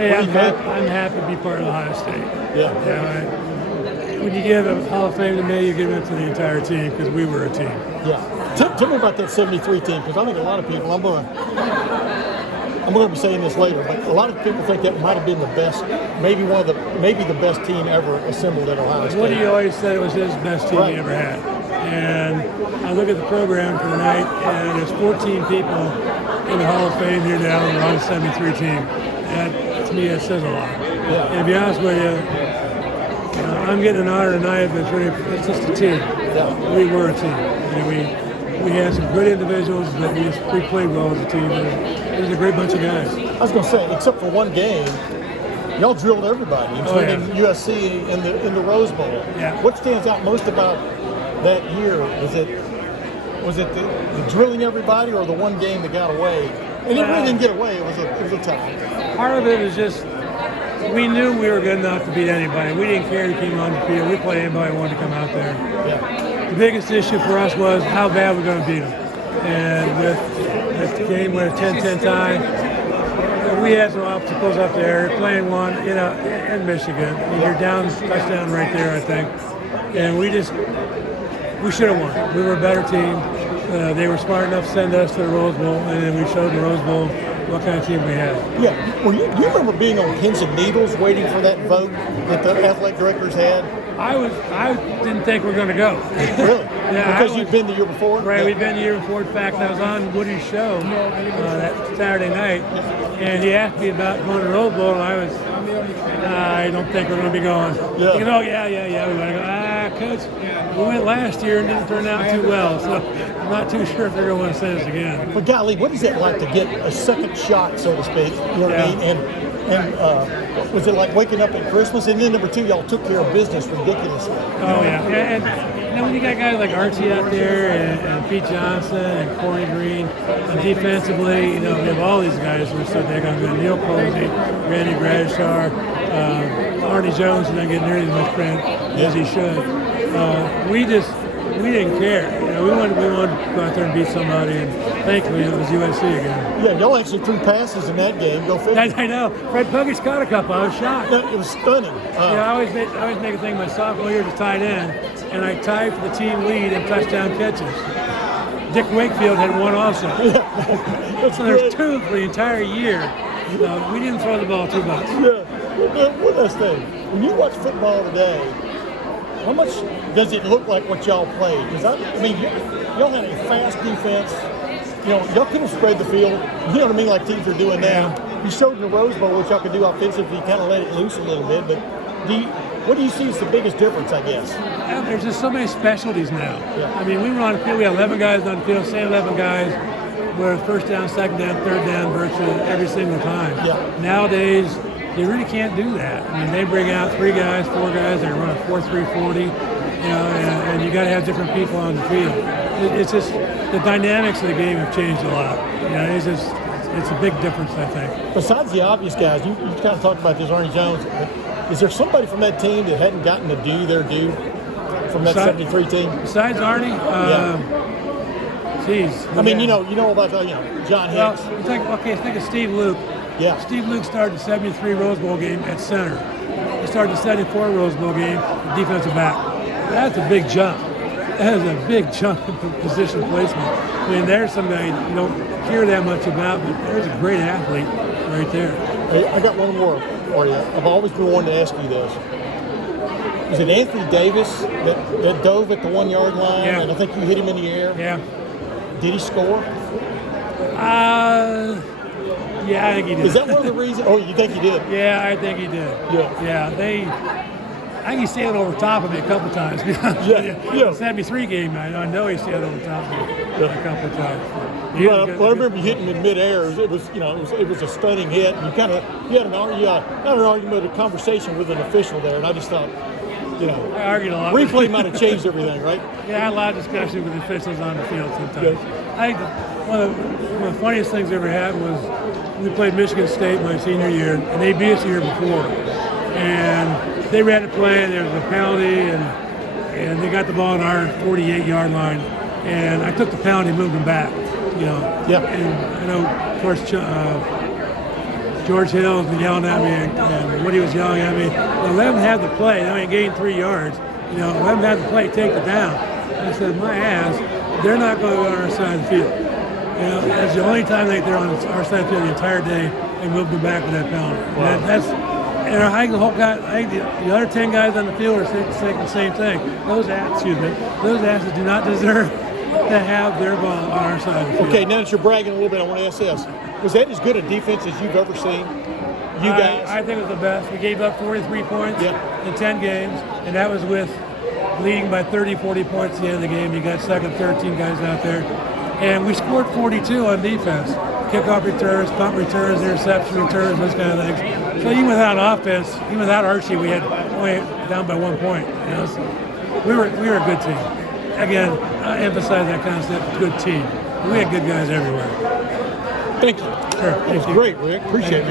Hey, I'm happy to be part of Ohio State. When you give a Hall of Fame to me, you give it to the entire team because we were a team. Yeah. Tell me about that 73 team, because I think a lot of people, I'm going to be saying this later, but a lot of people think that might have been the best, maybe the best team ever assembled at Ohio State. Woody always said it was his best team he ever had. And I look at the program for the night, and there's 14 people in the Hall of Fame here now and we're on the 73 team. And to me, that says a lot. Yeah. And to be honest with you, I'm getting an honor tonight, but it's just a team. Yeah. We were a team. We had some good individuals, but we played well as a team. It was a great bunch of guys. I was going to say, except for one game, y'all drilled everybody, including USC in the Rose Bowl. Yeah. What stands out most about that year? Was it the drilling everybody, or the one game that got away? And it really didn't get away. It was a tie. Part of it is just we knew we were good enough to beat anybody. We didn't care who came on the field. We played anybody who wanted to come out there. Yeah. The biggest issue for us was how bad we're going to beat them. And with the game with a 10-10 tie, we had some obstacles up there. Playing one, in Michigan. You're down touchdown right there, I think. And we should have won. We were a better team. They were smart enough to send us to the Rose Bowl, and then we showed the Rose Bowl what kind of team we had. Yeah. Well, you remember being on pins and needles waiting for that vote that the athletic directors had? I didn't think we were going to go. Really? Yeah, because you'd been the year before? Right, we'd been the year before. In fact, I was on Woody's show that Saturday night, and he asked me about going to the Rose Bowl, and I don't think we're going to be going. Yeah. We want to go. Coach, we went last year and didn't turn out too well, so I'm not too sure if they're going to send us again. But golly, what is it like to get a second shot, so to speak? You know what I mean? And was it like waking up at Christmas? And then number two, y'all took care of business ridiculously. Oh yeah, and when you got guys like Archie out there and Pete Johnson and Corey Green, and defensively, we have all these guys who are so they're going to be Neil Posey, Randy Bradshaw, Arnie Jones, who doesn't get nearly as much credit as he should. We didn't care. We wanted to go out there and beat somebody, and thankfully it was USC again. Yeah, y'all actually threw passes in that game. Go figure. I know. Fred Puckett caught a couple. I was shocked. It was stunning. I always make a thing my sophomore year to tight end, and I tied for the team lead in touchdown catches. Dick Wakefield had one also. So there's two for the entire year. We didn't throw the ball too much. Yeah. One last thing. When you watch football today, how much does it look like what y'all played? Because y'all had a fast defense. Y'all could have spread the field. You know what I mean, like teams are doing now. You showed in the Rose Bowl what y'all could do offensively. You kind of let it loose a little bit. But what do you see as the biggest difference, I guess? There's just so many specialties now. Yeah. We were on the field. We had 11 guys on the field. Same 11 guys. We're first down, second down, third down virtually every single time. Yeah. Nowadays, you really can't do that. They bring out 3 guys, 4 guys. They run a 4-3-40, and you got to have different people on the field. It's just the dynamics of the game have changed a lot. It's a big difference, I think. Besides the obvious guys, you kind of talked about this, Arnie Jones. But is there somebody from that team that hadn't gotten to do their due from that 73 team? Besides Arnie, geez. You know about John Hicks. Well, think of Steve Luke. Yeah. Steve Luke started the 73 Rose Bowl game at center. He started the 74 Rose Bowl game at defensive back. That's a big jump. That is a big jump in position placement. There's somebody you don't hear that much about, but there's a great athlete right there. Hey, I got one more for you. I've always been wanting to ask you this. Was it Anthony Davis that dove at the 1 yard line? Yeah. And I think you hit him in the air? Yeah. Did he score? Yeah, I think he did. Is that one of the reasons? Oh, you think he did? Yeah, I think he did. Yeah. I think he sailed over top of me a couple times. Yeah. 73 game, I know he sailed over top of me a couple of times. I remember you hitting him in midair. It was a stunning hit. You had an argument, a conversation with an official there, and I just thought, I argued a lot. Replay might have changed everything, right? Yeah, I had a lot of discussion with officials on the field sometimes. Yeah. I think one of the funniest things I ever had was we played Michigan State my senior year, and they beat us the year before. And they ran the play, and there was a penalty, and they got the ball on our 48-yard line. And I took the penalty and moved them back, Yeah. And I know, of course, George Hill was yelling at me, and Woody was yelling at me. Well, let them have the play. They only gained 3 yards. You know, let them have the play, take it down. I said, my ass, they're not going to go on our side of the field. You know, that's the only time they're on our side of the field the entire day. They moved them back with that penalty. Wow. And I think the whole guy, the other 10 guys on the field are saying the same thing. Those asses do not deserve to have their ball on our side of the field. Okay, now that you're bragging a little bit, I want to ask this. Was that as good a defense as you've ever seen? You guys? I think it was the best. We gave up 43 points Yeah. in 10 games, and that was with leading by 30, 40 points at the end of the game. You got second, 13 guys out there. And we scored 42 on defense. Kickoff returns, punt returns, interception returns, those kind of things. So even without offense, even without Archie, we had only down by 1 point. You know? So we were a good team. Again, I emphasize that concept, good team. We had good guys everywhere. Thank you. Sure. That was great, Rick. Appreciate it.